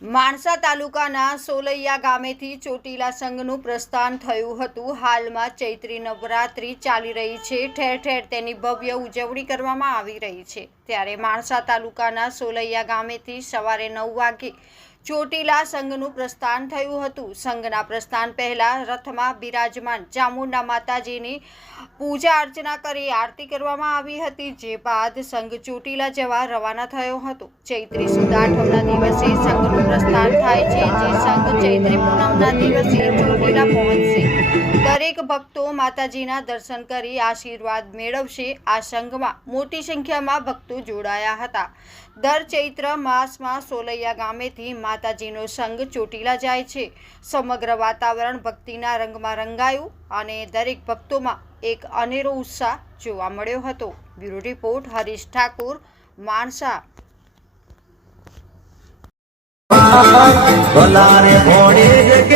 માણસા તાલુકાના સોલૈયા ગામેથી ચોટીલા સંઘનું પ્રસ્થાન થયું હતું. હાલમાં ચૈત્રી નવરાત્રિ ચાલી રહી છે. ઠેર ઠેર તેની ભવ્ય ઉજવણી કરવામાં આવી રહી છે. ત્યારે માણસા તાલુકાના સોલૈયા ગામેથી સવારે નવ વાગે ચોટીલા સંઘનું પ્રસ્થાન થયું હતું. સંઘના પ્રસ્થાન પહેલા રથમાં બિરાજમાન ચામુંડા માતાજીની પૂજા અર્ચના કરી આરતી કરવામાં આવી હતી. જે બાદ સંઘ ચોટીલા જવા રવાના થયો હતો. ચૈત્રી સુદ દિવસે સંઘનું પ્રસ્થાન થાય છે. જે સંઘ ચૈત્રી પૂનમના દિવસે ચોટીલા પહોંચશે. દરેક ભક્તો માતાજીના દર્શન કરી આશીર્વાદ મેળવશે. આ સંઘમાં મોટી સંખ્યામાં ભક્તો જોડાયા હતા. દર ચૈત્ર માસમાં સોલૈયા ગામેથી માતાજીનો સંઘ ચોટીલા જાય છે. સમગ્ર વાતાવરણ ભક્તિના રંગમાં રંગાયું અને દરેક ભક્તોમાં એક અનેરો ઉત્સાહ જોવા મળ્યો હતો. Bureau report, Harish Thakur, Mansa. ભલારે ભોળે જગે રૂપ